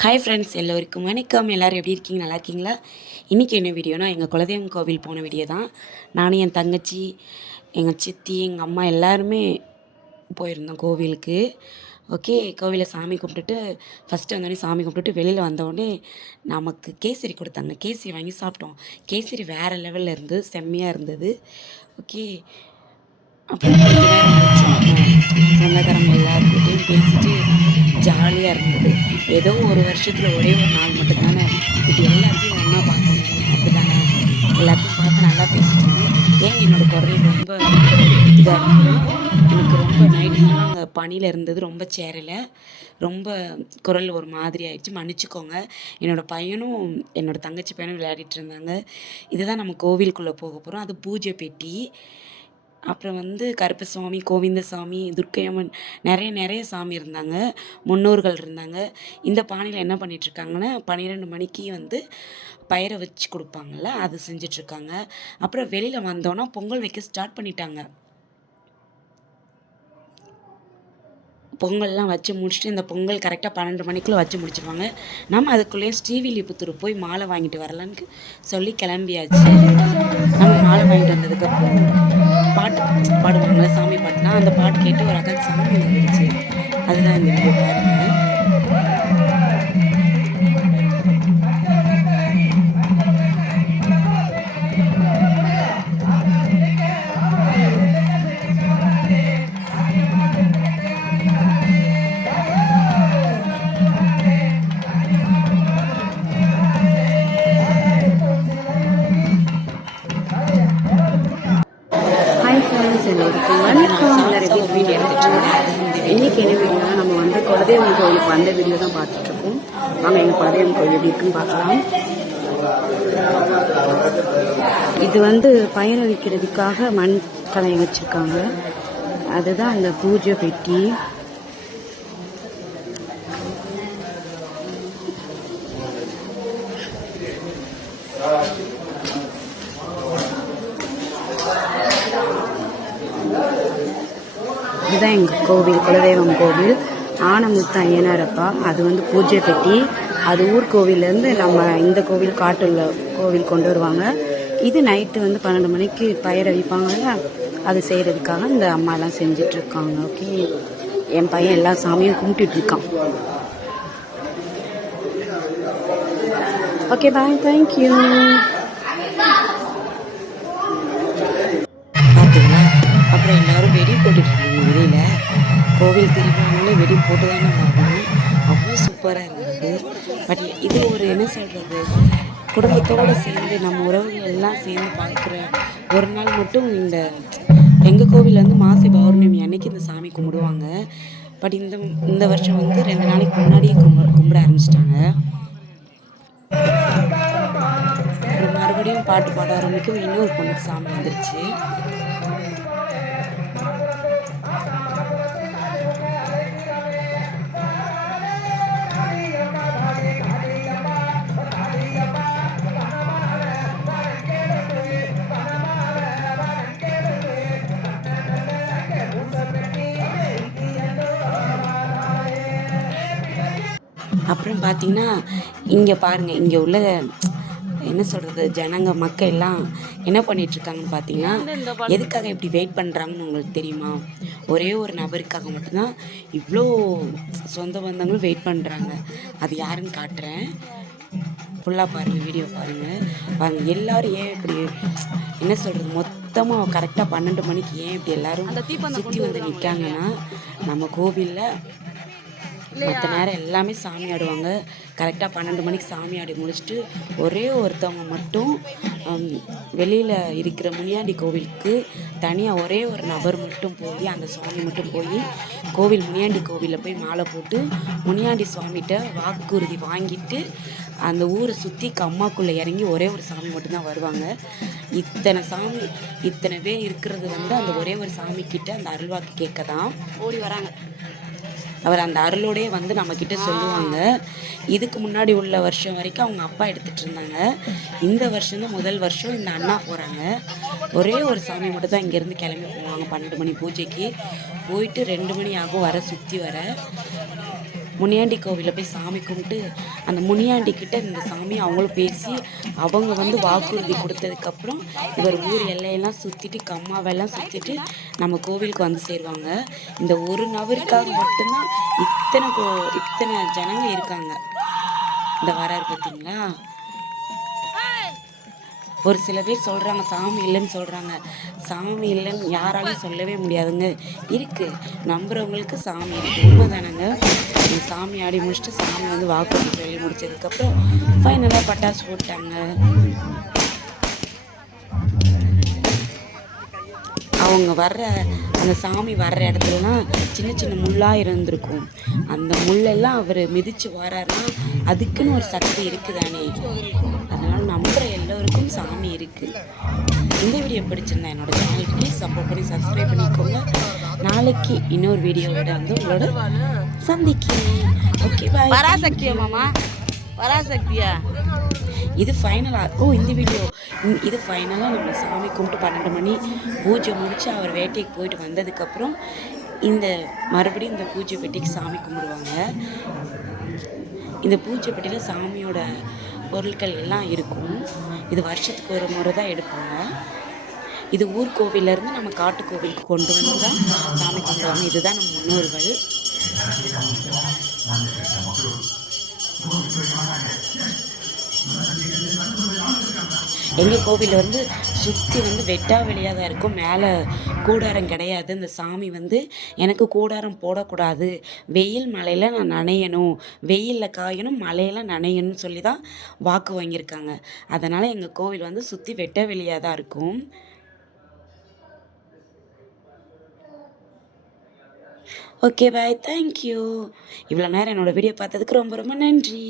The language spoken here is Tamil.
ஹாய் ஃப்ரெண்ட்ஸ், எல்லோருக்கும் வணக்கம். எல்லோரும் எப்படி இருக்கீங்க? நல்லா இருக்கீங்களா? இன்றைக்கி என்ன வீடியோனா, எங்கள் குலதெய்வம் கோவில் போன வீடியோ தான். நானும் என் தங்கச்சி, எங்கள் சித்தி, எங்கள் அம்மா எல்லாருமே போயிருந்தோம் கோவிலுக்கு. ஓகே, கோவிலில் சாமி கும்பிட்டுட்டு ஃபஸ்ட்டு வந்தோடனே சாமி கும்பிட்டுட்டு வெளியில் வந்தோடனே நமக்கு கேசரி கொடுத்தாங்க. கேசரி வாங்கி சாப்பிட்டோம். கேசரி வேறு லெவலில் இருந்து செம்மையாக இருந்தது. ஓகே, அப்புறம் கொஞ்ச நேரம் கழிச்சு சொந்தக்காரங்க எல்லாருக்கிட்டையும் பேசிட்டு ஜாலியாக இருந்தது. ஏதோ ஒரு வருஷத்தில் ஒரே ஒரு நாள் மட்டும்தானே இது எல்லாத்தையும் ஒன்றா பார்க்க முடியும். அப்படி தானே எல்லாத்தையும் பார்த்து நல்லா பேசிட்டு இருந்தேன். ஏன் என்னோடய குரல் ரொம்ப இதாக இருக்குன்னா, எனக்கு ரொம்ப நைட்டு ஃபுல்லாக அங்கே பனியில் இருந்தது. ரொம்ப சேரலை, ரொம்ப குரல் ஒரு மாதிரி ஆயிடுச்சு, மன்னிச்சிக்கோங்க. என்னோடய பையனும் என்னோடய தங்கச்சி பையனும் விளையாடிட்டு இருந்தாங்க. இதுதான் நம்ம கோவிலுக்குள்ளே போக போகிறோம். அது பூஜை பெட்டி. அப்புறம் கருப்பசாமி, கோவிந்தசாமி, துர்க்கையம்மன் நிறைய சாமி இருந்தாங்க. முன்னோர்கள் இருந்தாங்க. இந்த பானையில் என்ன பண்ணிகிட்ருக்காங்கன்னா, 12 மணிக்கு பயிரை வச்சு கொடுப்பாங்கள்ல, அது செஞ்சிட்ருக்காங்க. அப்புறம் வெளியில் வந்தோன்னா பொங்கல் வைக்க ஸ்டார்ட் பண்ணிட்டாங்க. பொங்கல்லாம் வச்சு முடிச்சுட்டு, இந்த பொங்கல் கரெக்டாக 12 மணிக்குள்ளே வச்சு முடிச்சிருவாங்க. நம்ம அதுக்குள்ளேயே ஸ்ரீவில்லிபுத்தூர் போய் மாலை வாங்கிட்டு வரலான்னு சொல்லி கிளம்பியாச்சு. நம்ம மாலை வாங்கிட்டு வந்ததுக்கப்புறம் பாட்டு பாடுவாங்கள்ல, சாமி பாட்டுனா அந்த பாட்டு கேட்டு ஒரு அக்கா சாமி வந்துடுச்சு. அதுதான் இந்த வீடியோ பாருங்கள். வணக்கம். எல்லாரும் வீடியோ எடுத்துகிட்ருக்கோம். இன்றைக்கி என்ன வீடியோனா, நம்ம குலதெய்வம் கோயிலுக்கு வந்த வீடியோ தான் பார்த்துட்ருக்கோம். வாங்க எங்கள் குலதெய்வம் கோயில் எப்படி இருக்குன்னு பார்க்கலாம். இது பயிரை வைக்கிறதுக்காக மண் கலையை வச்சுருக்காங்க. அதுதான் அந்த பூஜை பெட்டி. இதுதான் எங்கள் கோவில், குலதெய்வம் கோவில். ஆனமுத்து ஐயனாரப்பா. அது பூஜை பெட்டி. அது ஊர் கோவிலேருந்து நம்ம இந்த கோவில் காட்டுள்ள கோவில் கொண்டு வருவாங்க. இது நைட்டு 12 மணிக்கு பயிரை வைப்பாங்கல்ல, அது செய்கிறதுக்காக இந்த அம்மாலாம் செஞ்சிட்ருக்காங்க. ஓகே, என் பையன் எல்லா சாமியும் கும்பிட்டுட்ருக்கான். ஓகே, பாய், தேங்க்யூ. அப்புறம் எல்லோரும் வெடி போட்டுட்ருக்காங்க வெளியில். கோவில் திருவிழானாலே வெடி போட்டு தானே ஆகணும். அவ்வளோ சூப்பராக இருந்தது. பட் இது ஒரு என்ன சொல்கிறது, குடும்பத்தோடு சேர்ந்து நம்ம உறவுகள் எல்லாம் சேர்ந்து பார்க்குற ஒரு நாள் மட்டும். எங்கள் கோவில் மாசி பௌர்ணமி அன்னைக்கு இந்த சாமி கும்பிடுவாங்க. பட் இந்த வருஷம் 2 நாளைக்கு முன்னாடியே கும்பிட ஆரம்பிச்சிட்டாங்க. அப்புறம் மறுபடியும் பாட்டு பாட ஆரம்பிக்கும். இன்னொரு பொண்ணுக்கு சாமி வந்துருச்சு. அப்புறம் பார்த்திங்கன்னா, இங்கே பாருங்கள், இங்கே உள்ள என்ன சொல்கிறது, மக்கள் எல்லாம் என்ன பண்ணிகிட்ருக்காங்கன்னு பார்த்தீங்கன்னா, எதுக்காக இப்படி வெயிட் பண்ணுறாங்கன்னு உங்களுக்கு தெரியுமா? ஒரே ஒரு நபருக்காக மட்டும்தான் இவ்வளோ சொந்த பந்தங்களும் வெயிட் பண்ணுறாங்க. அது யாருன்னு காட்டுறேன். ஃபுல்லாக பாருங்கள், வீடியோ பாருங்கள். எல்லோரும் ஏன் இப்படி என்ன சொல்கிறது, மொத்தமாக கரெக்டாக 12 மணிக்கு ஏன் இப்படி எல்லோரும் சுற்றி நிற்காங்கன்னா, நம்ம கோவிலில் மற்ற நேரம் எல்லாமே சாமி ஆடுவாங்க. கரெக்டாக 12 மணிக்கு சாமி ஆடி முடிச்சுட்டு ஒரே ஒருத்தவங்க மட்டும் வெளியில் இருக்கிற முனியாண்டி கோவிலுக்கு தனியாக ஒரே ஒரு நபர் மட்டும் போய், அந்த சுவாமி மட்டும் போய் கோவில் முனியாண்டி கோவிலில் போய் மாலை போட்டு முனியாண்டி சுவாமிகிட்ட வாக்குறுதி வாங்கிட்டு அந்த ஊரை சுற்றி கம்மாக்குள்ளே இறங்கி ஒரே ஒரு சாமி மட்டும்தான் வருவாங்க. இத்தனை பேர் இருக்கிறது அந்த ஒரே ஒரு சாமிக்கிட்ட அந்த அருள்வாக்கு கேட்க தான் ஓடி வராங்க. அவர் அந்த அருளோடையே நம்மக்கிட்ட சொல்லுவாங்க. இதுக்கு முன்னாடி உள்ள வருஷம் வரைக்கும் அவங்க அப்பா எடுத்துகிட்டு இருந்தாங்க. இந்த வருஷம் தான் முதல் வருஷம் இந்த அண்ணா போகிறாங்க. ஒரே ஒரு சாமி மட்டும் தான் இங்கேருந்து கிளம்பி போவாங்க 12 மணி பூஜைக்கு. போயிட்டு 2 மணி ஆகும் சுற்றி வர. முனியாண்டி கோவிலில் போய் சாமி கும்பிட்டு அந்த முனியாண்டி கிட்ட இந்த சாமி அவங்களும் பேசி அவங்க வந்து வாக்குறுதி கொடுத்ததுக்கப்புறம் இவர் ஊர் எல்லையெல்லாம் சுற்றிட்டு கம்மாவெல்லாம் சுற்றிட்டு நம்ம கோவிலுக்கு வந்து சேருவாங்க. இந்த ஒரு நபருக்காக மட்டும்தான் இத்தனை ஜனங்க இருக்காங்க. இந்த வராரு பார்த்தீங்களா? ஒரு சில பேர் சொல்கிறாங்க சாமி இல்லைன்னு சொல்கிறாங்க. சாமி இல்லைன்னு யாராலையும் சொல்லவே முடியாதுங்க. இருக்குது, நம்புகிறவங்களுக்கு சாமி இருக்குது. உண்மைதானங்க. சாமி ஆடி முடிச்சுட்டு சாமி வந்து வாக்குறுதி சொல்லி முடிச்சதுக்கப்புறம் ஃபைனலாக பட்டாசு போட்டாங்க. அவங்க வர்ற அந்த சாமி வர்ற இடத்துலலாம் சின்ன சின்ன முள்ளாக இருந்திருக்கும். அந்த முள்ளெல்லாம் அவர் மிதித்து வராருன்னா அதுக்குன்னு ஒரு சக்தி இருக்குதானே. அதனால் நம்புகிற எல்லோருக்கும் சாமி இருக்குது. இந்த வீடியோ பிடிச்சிருந்தா என்னோட சேனல் ப்ளீஸ் சப்போர்ட் பண்ணி சப்ஸ்கிரைப் பண்ணிக்கோங்க. நாளைக்கு இன்னொரு வீடியோவோட வந்து உங்களோட சந்திக்கிறேன். Okay bye. பராசக்தியா மாமா? பராசக்தியா? இது ஃபைனலாக இந்த வீடியோ இது ஃபைனலாக நம்ம சாமி கும்பிட்டு 12 மணி பூஜை முடித்து அவர் வேட்டைக்கு போயிட்டு வந்ததுக்கப்புறம் மறுபடியும் இந்த பூஜை பெட்டிக்கு சாமி கும்பிடுவாங்க. இந்த பூஜை பெட்டியில் சாமியோட பொருட்கள் எல்லாம் இருக்கும். இது வருஷத்துக்கு ஒரு முறை தான் எடுப்பாங்க. இது ஊர் கோவிலேருந்து நம்ம காட்டு கோவிலுக்கு கொண்டு வந்து தான் சாமி கும்பிடுவாங்க. இதுதான் நம்ம முன்னோர்கள். எங்கள் கோவிலில் வந்து சுற்றி வந்து வெட்டா வெளியாக தான் இருக்கும். மேலே கூடாரம் கிடையாது. இந்த சாமி வந்து எனக்கு கூடாரம் போடக்கூடாது, வெயில் மழையில் நான் நனையணும், வெயிலில் காயணும், மழையில் நனையணும்னு சொல்லி தான் வாக்கு வாங்கியிருக்காங்க. அதனால் எங்கள் கோவில் வந்து சுற்றி வெட்ட வெளியாக தான் இருக்கும். Okay bye, thank you. இவ்வளோ நேரம் என்னோடய வீடியோ பார்த்ததுக்கு ரொம்ப ரொம்ப நன்றி.